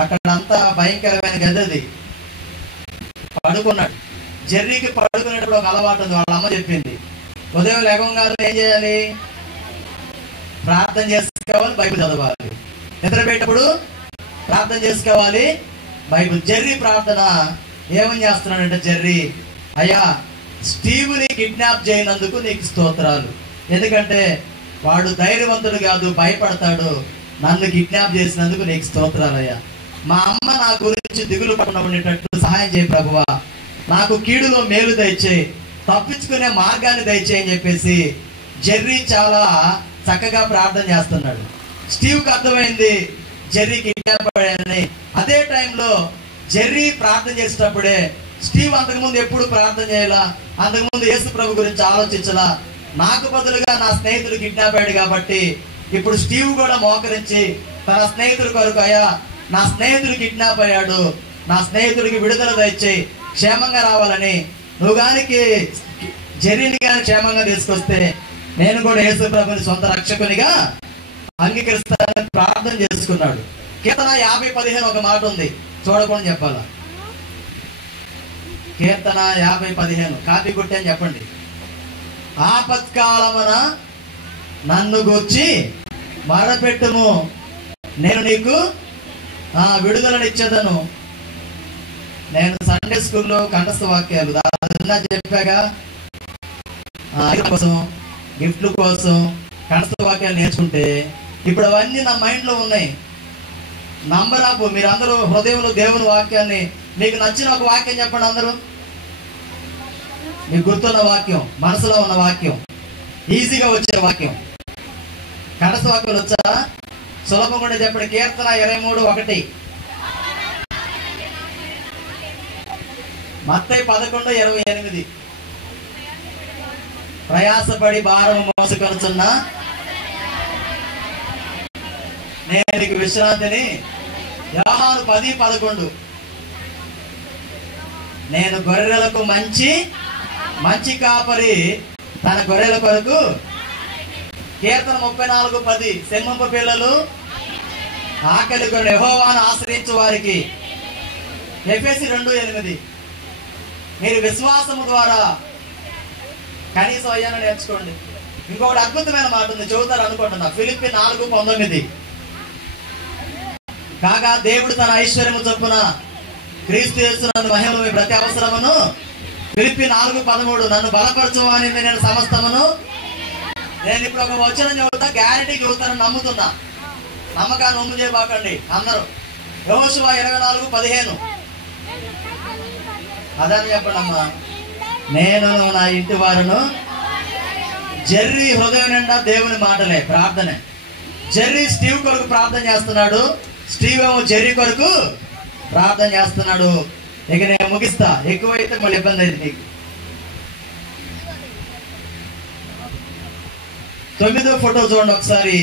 అక్కడంతా భయంకరమైన గది, పడుకున్నాడు. జెర్రీకి పడుకునేటప్పుడు ఒక అలవాటు ఉంది, వాళ్ళ అమ్మ చెప్పింది. ఉదయం లేవగానే ఏం చేయాలి? ప్రార్థన చేసుకోవాలి, బైబిల్ చదవాలి. నిద్రపోయేటప్పుడు ప్రార్థన చేసుకోవాలి, బైబిల్. జెర్రీ ప్రార్థన ఏమని చేస్తున్నాడంటే, జెర్రీ, అయ్యా స్టీవ్ని కిడ్నాప్ చేయనందుకు నీకు స్తోత్రాలు, ఎందుకంటే వాడు ధైర్యవంతుడు కాదు, భయపడతాడు, నన్ను కిడ్నాప్ చేసినందుకు నీకు స్తోత్రాలు అయ్యా. మా అమ్మ నా గురించి దిగులు పడకుండా ఉండేటట్టు సహాయం చేయి ప్రభువా, నాకు కీడులో మేలు దయచేయి, తప్పించుకునే మార్గాన్ని దయచేయి అని చెప్పేసి జెర్రీ చాలా చక్కగా ప్రార్థన చేస్తున్నాడు. స్టీవ్కి అర్థమైంది జెర్రీ కిడ్నాప్ అయ్యాడని. అదే టైంలో జెర్రీ ప్రార్థన చేసేటప్పుడే స్టీవ్ అంతకుముందు ఎప్పుడు ప్రార్థన చేయాలా, అంతకుముందు యేసు ప్రభు గురించి ఆలోచించాలా. నాకు బదులుగా నా స్నేహితుడు కిడ్నాప్ అయ్యాడు కాబట్టి ఇప్పుడు స్టీవ్ కూడా మోకరించి తన స్నేహితుడి కొరకు, అయ్యా నా స్నేహితుడు కిడ్నాప్ అయ్యాడు, నా స్నేహితుడికి విడుదల దయచేయి, క్షేమంగా రావాలని, నువ్వు గానికి జెర్రీని కానీ క్షేమంగా తీసుకొస్తే నేను కూడా యేసు ప్రభుని సొంత రక్షకునిగా అంగీకరిస్తానని ప్రార్థన చేసుకున్నాడు. కీర్తన 50:15 ఒక మాట ఉంది, చూడకుండా చెప్పాలా. కీర్తన 50:15 కాపీ కొట్టి అని చెప్పండి. ఆపత్కాలమున నన్ను గూర్చి మరపెట్టుము, నేను నీకు విడుదలనిచ్చేదను. నేను సండే స్కూల్లో కంఠస్థ వాక్యాలు దాదాపు చెప్పాగా, కోసం గిఫ్ట్ల కోసం కంఠస్థ వాక్యాలు నేర్చుకుంటే ఇప్పుడు అవన్నీ నా మైండ్లో ఉన్నాయి. నంబర్ ఆఫ్ మీరందరూ హృదయంలో దేవుని వాక్యాన్ని, మీకు నచ్చిన ఒక వాక్యం చెప్పండి అందరూ. మీకు గుర్తున్న వాక్యం, మనసులో ఉన్న వాక్యం, ఈజీగా వచ్చే వాక్యం. కంఠస్థ వాక్యాలు వచ్చా? సులభంగా చెప్పండి. కీర్తన 23:1, మత్తయి 11:28. ప్రయాసపడి భారం మోసుకొనుచున్న నేను నీకు విశ్రాంతిని. యోహాను 10:11, నేను గొర్రెలకు మంచి మంచి కాపరి తన గొర్రెల కొరకు. కీర్తన 34:10 సింహపు పిల్లలు ఆకలి కొరకు యెహోవాను ఆశ్రయించు వారికి. ఎఫెసీ 2:8 మీరు విశ్వాసము ద్వారా కనీసం అయ్యాను నేర్చుకోండి. ఇంకొకటి అద్భుతమైన మాట ఉంది, చెబుతారు అనుకుంటున్నా. ఫిలిప్పీ 4:19 కాగా దేవుడు తన ఐశ్వర్యము చొప్పున క్రీస్తు యేసునందు మహిమలో మీ ప్రతి అవసరమును. ఫిలిప్పీ 4:13 నన్ను బలపరచువాని నేను సమస్తమును. నేను ఇప్పుడు ఒక వచనం చెబుతా, గ్యారెంటీ చెబుతానని నమ్ముతున్నా. నమ్మకాన్ని ఒమ్ము చేయబాకండి అందరూ. యెహోషువ 24:15 అదని చెప్పండి అమ్మా. నేను నా ఇంటి వారును. జెర్రీ హృదయం నిండా దేవుని మాటలే, ప్రార్థనే. జెర్రీ స్టీవ్ కొరకు ప్రార్థన చేస్తున్నాడు, స్టీవ్ ఏమో జెర్రీ కొరకు ప్రార్థన చేస్తున్నాడు. ఇక నేను ముగిస్తా, ఎక్కువైతే మళ్ళీ ఇబ్బంది అయింది నీకు. 9వ ఫోటో చూడండి ఒకసారి.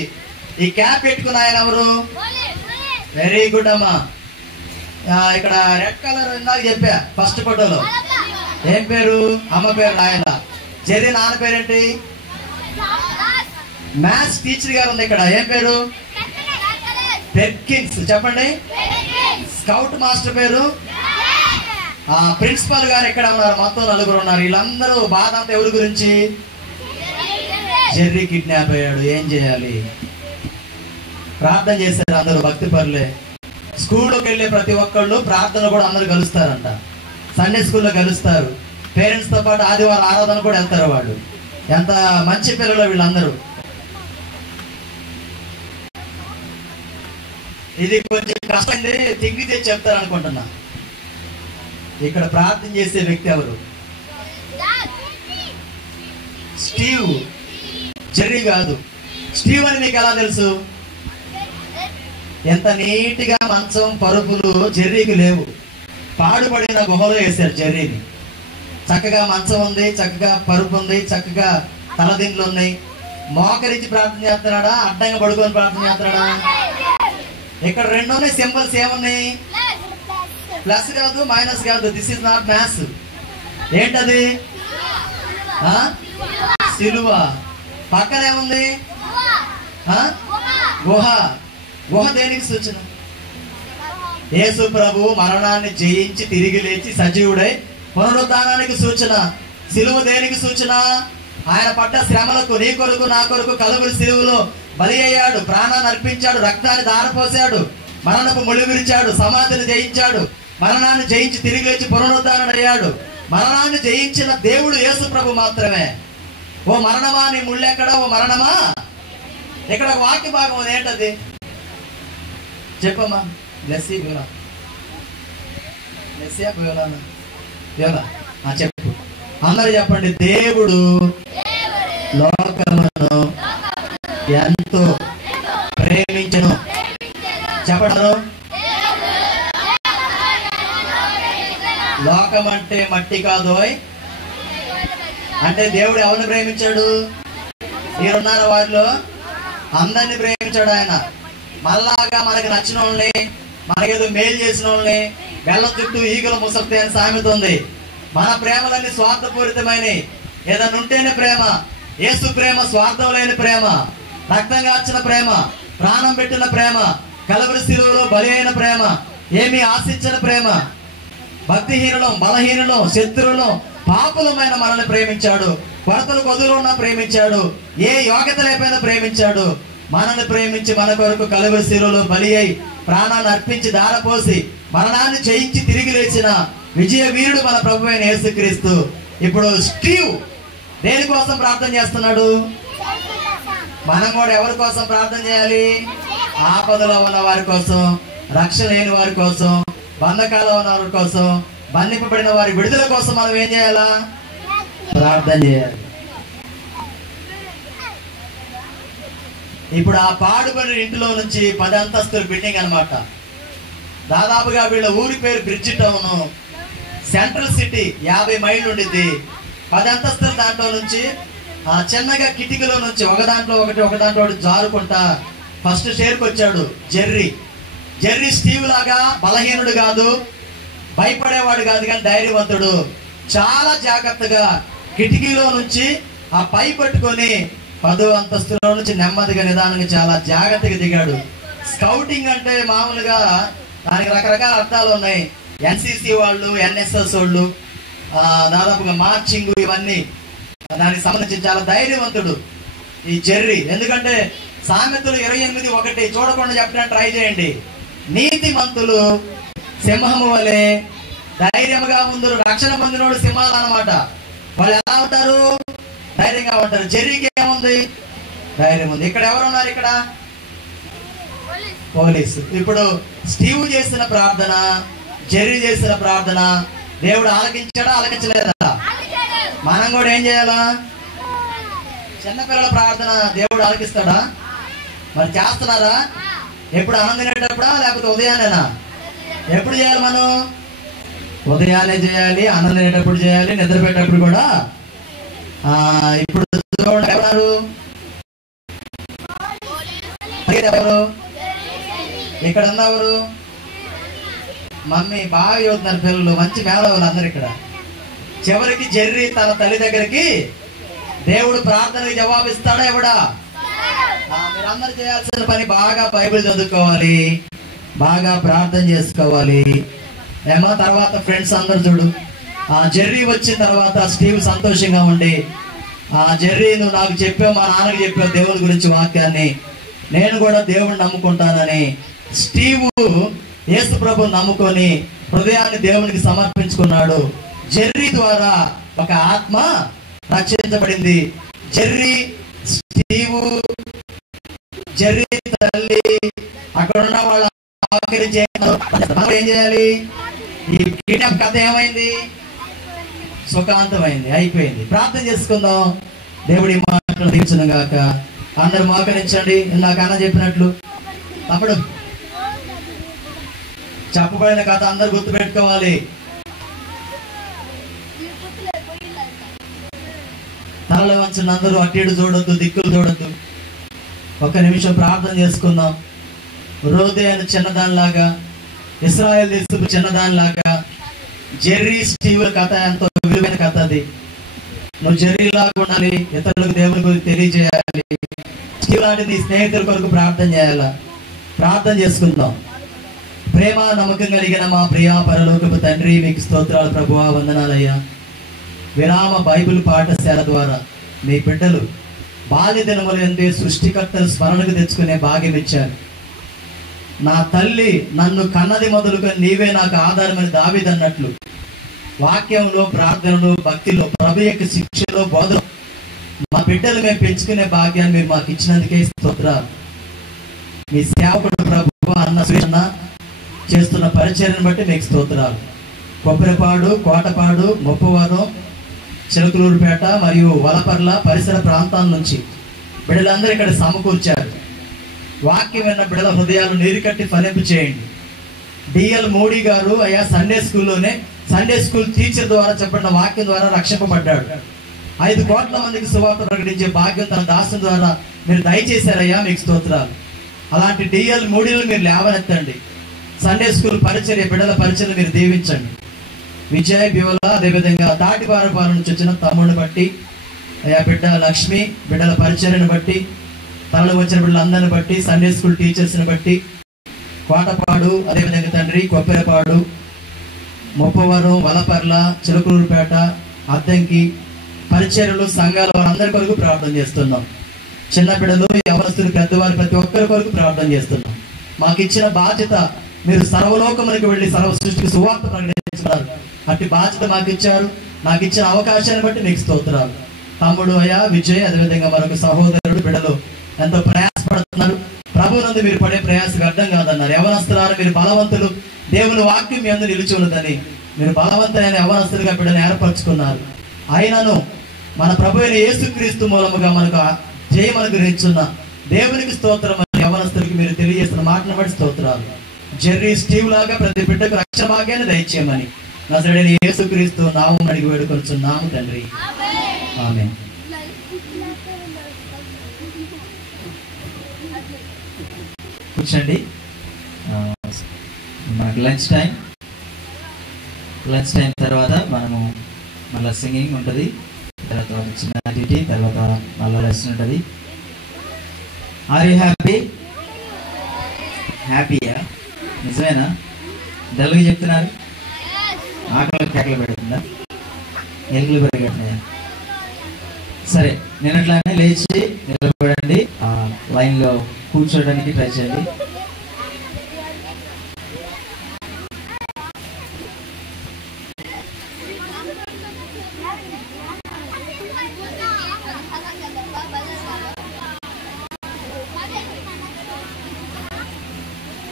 ఈ క్యాప్ పెట్టుకున్న ఆయన ఎవరు? వెరీ గుడ్ అమ్మా. ఇక్కడ రెడ్ కలర్ ఇందాక చెప్పా ఫస్ట్ ఫోటోలో. ఏం పేరు? అమ్మ పేరు నాయన. జెర్రీ నాన్న పేరేంటి? మ్యాథ్స్ టీచర్ గారు ఉంది ఇక్కడ. ఏం పేరు? పెర్కిన్స్. చెప్పండి. స్కౌట్ మాస్టర్ పేరు? ప్రిన్సిపల్ గారు ఎక్కడ ఉన్నారు? మొత్తం 4 ఉన్నారు. వీళ్ళందరూ బాధ అంతా ఎవరి గురించి? జెర్రీ కిడ్నాప్ అయ్యాడు, ఏం చేయాలి? ప్రార్థన చేశారు అందరూ, భక్తి పరులే. స్కూల్లోకి వెళ్ళే ప్రతి ఒక్కళ్ళు ప్రార్థన కూడా అందరూ కలుస్తారంట. సండే స్కూల్లో కలుస్తారు. పేరెంట్స్ తో పాటు ఆదివారం ఆరాధన కూడా వెళ్తారు వాళ్ళు. ఎంత మంచి పిల్లలు వీళ్ళందరూ. ఇది కొంచెం కష్టమైంది, తింగి తెచ్చి చెప్తారు అనుకుంటున్నా. ఇక్కడ ప్రార్థన చేసే వ్యక్తి ఎవరు? స్టీవ్, జెర్రీ కాదు. స్టీవ్ అని మీకు ఎలా తెలుసు? ఎంత నీట్గా మంచం పరుపులు జెర్రీకి లేవు. పాడుపడిన గుహలో వేశారు జెర్రీని. చక్కగా మంచం ఉంది, చక్కగా పరుపు ఉంది, చక్కగా తలదిండ్లు ఉన్నాయి. మోకరించి ప్రార్థన చేస్తున్నాడా? అడ్డంగా పడుకొని ప్రార్థన చేస్తున్నాడా? ఇక్కడ 2 ఉన్నాయి సింబల్స్. ఏమున్నాయి? ప్లస్ కాదు, మైనస్ కాదు. This is not maths. ఏంటది? సిలువ. పక్కన ఏముంది? గుహ. గుహ దేనికి సూచన? యేసు ప్రభు మరణాన్ని జయించి తిరిగి లేచి సజీవుడై పునరుద్ధానానికి సూచన. సిలువ దేనికి సూచన? ఆయన పడ్డ శ్రమలకు, నీ కొరకు నా కొరకు కలువరి సిలువలో బలి అయ్యాడు, ప్రాణాన్ని అర్పించాడు, రక్తాన్ని ధారపోసాడు, మరణపు ముళ్ళు విరిచాడు, సమాధిని జయించాడు, మరణాన్ని జయించి తిరిగి లేచి పునరుద్ధానం అయ్యాడు. మరణాన్ని జయించిన దేవుడు యేసు ప్రభు మాత్రమే. ఓ మరణమా నీ ముళ్ళెక్కడ? ఓ మరణమా. ఇక్కడ వాక్య భాగం అది ఏంటది చెప్పమ్మా. లెస్సీ బోలా, లెస్సియా బోలానా? చెప్పు అందరు చెప్పండి. దేవుడు లోకమును ఎంతో ప్రేమించెను. చెప్పడు. లోకం అంటే మట్టి కాదోయ్. అంటే దేవుడు ఎవరిని ప్రేమించాడు? మీరున్నారు వారిలో అందరిని ప్రేమించాడు ఆయన. మళ్ళాగా మనకి నచ్చిన వాళ్ళని, మనకేదో మేలు చేసిన వాళ్ళని బెల్ల చుట్టూ ఈగలు ముసక్తే అని సామెత ఉంది. మన ప్రేమలన్నీ స్వార్థపూరితమైనవి. ఏదైనా ఉంటేనే ప్రేమ. యేసు ప్రేమ స్వార్థం లేని ప్రేమ, రక్తం కార్చిన ప్రేమ, ప్రాణం పెట్టిన ప్రేమ, కలవరి శిలువలో బలి అయిన ప్రేమ, ఏమీ ఆశించిన ప్రేమ. భక్తిహీనులం, బలహీనులం, శత్రువులం, పాపులమైన మనల్ని ప్రేమించాడు. కొరతలు కొదులున్నా ప్రేమించాడు. ఏ యోగ్యత లేకపోయినా ప్రేమించాడు. మనల్ని ప్రేమించి మన కొరకు కలవరి శిలువలో బలి అయి ప్రాణాన్ని అర్పించి ధారపోసి మరణాన్ని జయించి తిరిగి లేచిన విజయ వీరుడు మన ప్రభు అయిన యేసుక్రీస్తు. ఇప్పుడు స్టీవ్ దేనికోసం ప్రార్థన చేస్తున్నాడు? మనం కూడా ఎవరి కోసం ప్రార్థన చేయాలి? ఆపదలో ఉన్న వారి కోసం, రక్షణ లేని వారి కోసం, బంధకాల్లో ఉన్న వారి కోసం, బంధింపబడిన వారి విడుదల కోసం మనం ఏం చేయాలా? ప్రార్థన చేయాలి. ఇప్పుడు ఆ పాడుబడిన ఇంటిలో నుంచి 10 అంతస్తుల బిల్డింగ్ అన్నమాట. దాదాపుగా వీళ్ళ ఊరి పేరు బ్రిడ్జ్ టౌన్. సెంట్రల్ సిటీ 50 మైళ్ళు ఉండిద్ది. 10 అంతస్తుల దాంట్లో నుంచి చిన్నగా కిటికీలో నుంచి ఒక దాంట్లో ఒకటి జారుకుంటా ఫస్ట్ షేర్కి వచ్చాడు జెర్రీ. జెర్రీ స్టీవ్ లాగా బలహీనుడు కాదు, భయపడేవాడు కాదు, కానీ ధైర్యవంతుడు. చాలా జాగ్రత్తగా కిటికీలో నుంచి ఆ పై పట్టుకొని 10వ అంతస్తులో నుంచి నెమ్మదిగా నిదానంగా చాలా జాగ్రత్తగా దిగాడు. స్కౌటింగ్ అంటే మామూలుగా దానికి రకరకాల అర్థాలు ఉన్నాయి. ఎన్సిసి వాళ్ళు, ఎన్ఎస్ఎస్ వాళ్ళు, దాదాపుగా మార్చింగ్, ఇవన్నీ దానికి సంబంధించి చాలా ధైర్యవంతుడు ఈ జెర్రీ. ఎందుకంటే సామెతలు 28:1 చూడకుండా చెప్పడానికి ట్రై చేయండి. నీతిమంతులు సింహము వలె ధైర్యంగా ముందు రక్షణ పొందినోడు సింహాలు అన్నమాట. వాళ్ళు ఎలా ఉంటారు? ధైర్యంగా ఉంటారు. జెర్రీకి ఏముంది? ధైర్యం ఉంది. ఇక్కడ ఎవరు ఉన్నారు? ఇక్కడ పోలీసు. ఇప్పుడు స్టీవ్ చేసిన ప్రార్థన, జెర్రీ చేసిన ప్రార్థన దేవుడు ఆలకించాడా, ఆలకించలేదా? మనం కూడా ఏం చేయాలా? చిన్నపిల్లల ప్రార్థన దేవుడు ఆలకిస్తాడా? మరి చేస్తున్నారా? ఎప్పుడు అన్నం తినేటప్పుడా లేకపోతే ఉదయాన్నేనా? ఎప్పుడు చేయాలి మనం? ఉదయాన్నే చేయాలి, అన్నం తినేటప్పుడు చేయాలి, నిద్రపోయేటప్పుడు కూడా. ఇప్పుడు ఎవరు ఎవరు ఇక్కడ ఉన్నవారు? మమ్మీ బాగా చదువుతున్నారు పిల్లలు, మంచి మేళవులు అందరు ఇక్కడ. చివరికి జెర్రీ తన తల్లి దగ్గరికి దేవుడు ప్రార్థనకి జవాబిస్తాడా? ఎవడా? మీరందరూ చేయాల్సిన పని బాగా బైబిల్ చదువుకోవాలి, బాగా ప్రార్థన చేసుకోవాలి ఏమో. తర్వాత ఫ్రెండ్స్ అందరు చూడు, జెర్రీ వచ్చిన తర్వాత స్టీవ్ సంతోషంగా ఉండి, జెర్రీ నువ్వు నాకు చెప్పావు, మా నాన్నకి చెప్పావు దేవుడి గురించి వాక్యాన్ని, నేను కూడా దేవుడిని నమ్ముకుంటానని స్టీవ్ యేసు ప్రభువుని నమ్ముకొని హృదయాన్ని దేవునికి సమర్పించుకున్నాడు. జెర్రీ ద్వారా ఒక ఆత్మ రక్షించబడింది. జెర్రీ, స్టీవ్, జెర్రీ తల్లి, అక్కడ ఉన్న వాళ్ళ ఏం చేయాలి? ఈ కిడ్నాప్ కథ ఏమైంది? సుఖాంతమైంది, అయిపోయింది. ప్రార్థన చేసుకుందాం. దేవుడి మాటలు తీర్చును గాక. అందరు మోకరించండి. ఇందాక అన్న చెప్పినట్లు అప్పుడు చెప్పబడిన కథ అందరు గుర్తుపెట్టుకోవాలి. తలలో వంచిన అందరూ అటు ఇటు చూడొద్దు, దిక్కులు చూడొద్దు. ఒక్క నిమిషం ప్రార్థన చేసుకుందాం. రోదే అని చిన్నదానిలాగా, ఇశ్రాయేల్ దేశపు చిన్నదానిలాగా జెర్రీ స్టీవ్ కథ ఎంతో విలువైన కథ అది. నువ్వు జెర్రీ లాగా ఉండాలి, ఇతరులకు దేవుని గురించి తెలియజేయాలి. స్టీవ్ లాంటి నీ స్నేహితుల కొరకు ప్రార్థన చేయాలా? ప్రార్థన చేసుకుందాం. ప్రేమ నమ్మకం కలిగిన మా ప్రియా పరలోకపు తండ్రి, మీకు స్తోత్రాలు ప్రభువా, వందనాలయ్యా. విరామ బైబిల్ పాఠశాల ద్వారా మీ బిడ్డలు బాల్య దినములు ఎందే సృష్టికర్తలు స్మరణకు తెచ్చుకునే భాగ్యం ఇచ్చారు. నా తల్లి నన్ను కన్నది మొదలుకొని నీవే నాకు ఆధారమని దావీదు అన్నట్లు వాక్యంలో, ప్రార్థనలో, భక్తిలో, ప్రభు యొక్క శిక్షలో, బోధన మా బిడ్డలు మేము పెంచుకునే భాగ్యాన్ని మీరు మాకు ఇచ్చినందుకే స్తోత్రాలు. మీ సేవకుడు ప్రభు అన్న సూచన చేస్తున్న పరిచర్యను బట్టి మీకు స్తోత్రాలు. కొబ్బరిపాడు, కోటపాడు, మొప్పవరం, చిలకలూరుపేట మరియు వలపర్ల పరిసర ప్రాంతాల నుంచి బిడ్డలందరూ ఇక్కడ సమకూర్చారు. వాక్యం విన్న బిడ్డల హృదయాలు నీరు కట్టి ఫలింపు చేయండి. డిఎల్ మోడీ గారు అయ్యా సండే స్కూల్ టీచర్ ద్వారా చెప్పిన వాక్యం ద్వారా రక్షింపబడ్డాడు. 5 కోట్ల మందికి సువార్త ప్రకటించే భాగ్యం తన దాసుని ద్వారా మీరు దయచేశారయ్యా, మీకు స్తోత్రాలు. అలాంటి డిఎల్ మోడీలు మీరు లేవనెత్తండి. సండే స్కూల్ పరిచర్య, బిడ్డల పరిచర్య మీరు దీవించండి. విజయ్ బివల, అదేవిధంగా తాటిపారపాల నుంచి వచ్చిన తమ్ముడిని బట్టి అయ్యా, బిడ్డ లక్ష్మి బిడ్డల పరిచర్యను బట్టి, తనలో వచ్చిన బిడ్డలందరిని బట్టి, సండే స్కూల్ టీచర్స్ని బట్టి, కోటపాడు, అదేవిధంగా తండ్రి కొబ్బరిపాడు, మొప్పవరం, వలపర్ల, చిలకలూరుపేట, అద్దంకి పరిచర్యలు, సంఘాల వారందరి కొరకు ప్రార్థన చేస్తున్నాం. చిన్న బిడ్డలు, యవనస్తులు, పెద్దవారు ప్రతి ఒక్కరి కొరకు ప్రార్థన చేస్తున్నాం. మాకు ఇచ్చిన బాధ్యత, మీరు సర్వలోకములకు వెళ్ళి సర్వ సృష్టికి సువార్త ప్రకటించారు. అట్టి బాధ్యత మాకు ఇచ్చారు. నాకు ఇచ్చిన అవకాశాన్ని బట్టి మీకు స్తోత్రాలు. తమ్ముడు అయ్యా విజయ్, అదేవిధంగా మరొక సహోదరుడు బిడ్డలు ఎంతో ప్రయాసపడుతున్నారు. ప్రభునందు మీరు పడే ప్రయాసకు అర్థం కాదన్నారు. యవనస్తులారు మీరు బలవంతులు, దేవుని వాక్యం మీ అందరూ నిలిచి ఉన్నదని మీరు బలవంతమైన యవనస్తులుగా బిడ్డను ఏర్పరచుకున్నారు. అయినను మన ప్రభు అయిన యేసుక్రీస్తు మూలముగా మనకు జయమను గురించున్న దేవునికి స్తోత్రం అని యవనస్తులకి మీరు తెలియజేస్తున్న మాటను బట్టి స్తోత్రాలు. జెర్రీ స్టీవ్ లాగా ప్రతి బిడ్డకు రక్షణ భాగ్యాన్ని దయచేయమని నజరేయుడైన యేసుక్రీస్తు నామమున అడిగి వేడుకొనుచున్నాము తండ్రి, ఆమేన్. కూర్చోండి. మనకి లంచ్ టైం తర్వాత మనము మళ్ళీ సింగింగ్ ఉంటుంది. తర్వాత ఒక చిన్న యాక్టివిటీ, తర్వాత మళ్ళీ లెసన్ ఉంటుంది. Are you happy? హ్యాపీయా? నిజమేనా? డల్గా చెప్తున్నారు. ఆకలి కేకలు పెడుతుందా? ఎలుకలు పెరిగట్టినాయా? సరే, నేను అట్లానే లేచి నిలబడండి, లైన్లో కూర్చోడానికి ట్రై చేయండి.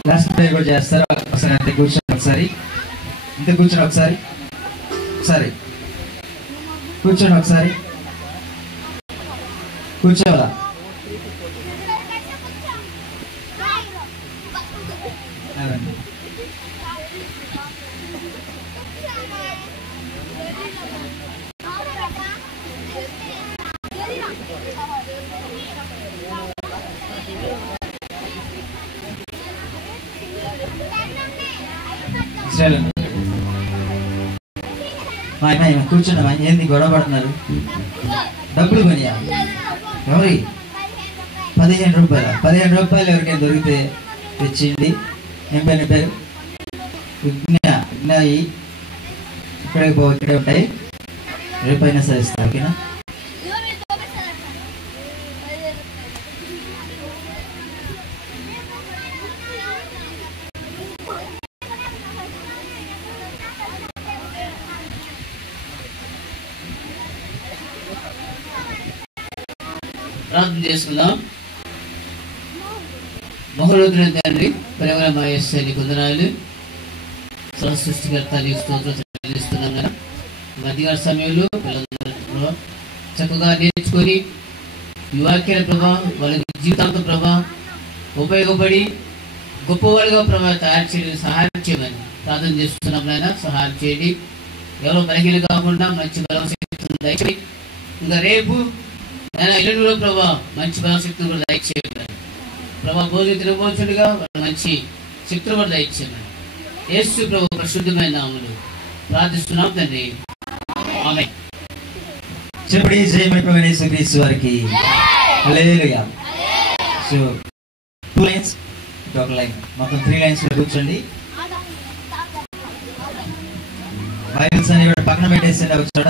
లాస్ట్ ప్రేయర్ కూడా చేస్తారు. ఒకసారి అంతే కూర్చోండి, ఒకసారి ఇంత కూర్చోండి, ఒకసారి కూర్చోండి, ఒకసారి కూర్చోవాలా? కూర్చున్నా. ఏంది గొడవ పడుతున్నారు? డబ్బులు కొనియా? ఎవరి? 15 రూపాయలు. 15 రూపాయలు ఎవరికైనా దొరికితే తెచ్చిండి. ఏం పేరు? పేరు విజ్ఞాయి. ఇక్కడే ఉంటాయి, రేపైనా సరే ఇస్తా. ఓకేనా? ప్రార్థన చేసుకుందాం. మహోన్నతుడైన తండ్రి, ప్రేమల మా యేసయ్యకు వందనాలు. సృష్టికర్త నీకు స్తోత్రం చెల్లిస్తున్నాం కదా. మధ్యకాల సమయంలో పిల్లలందరూ చక్కగా నేర్చుకొని ఈ వాక్యాల ప్రభావ వాళ్ళ జీవితాంతం ప్రభావ ఉపయోగపడి గొప్పవాళ్ళుగా ప్రభావ తయారు చేయడం సహాయం చేయమని ప్రార్థన చేస్తున్నాం. నాయన సహాయం చేయండి. ఎవరో బలహీన కాకుండా మంచి బలశక్తి దయచేయండి. ఇంకా రేపు ఎల్లుండిలో ప్రభావ మంచి బలశక్తిని కూడా దయచేయండి. ప్రభావ భోజనం తినబోచుండగా మంచి శక్తులు కూడా దయచేయండి. యేసు ప్రభు పరిశుద్ధమైన నామములో ప్రార్థిస్తున్నాం తండ్రి, ఆమేన్. చెప్పండి, జయమైన యేసుక్రీస్తు వారికి హల్లెలూయా. సో 2 లైన్స్, ఒక లైన్, మొత్తం 3 లైన్స్ లో కూర్చోండి. బైబిల్స్ అని పక్కన పెట్టేసి ఒక చోట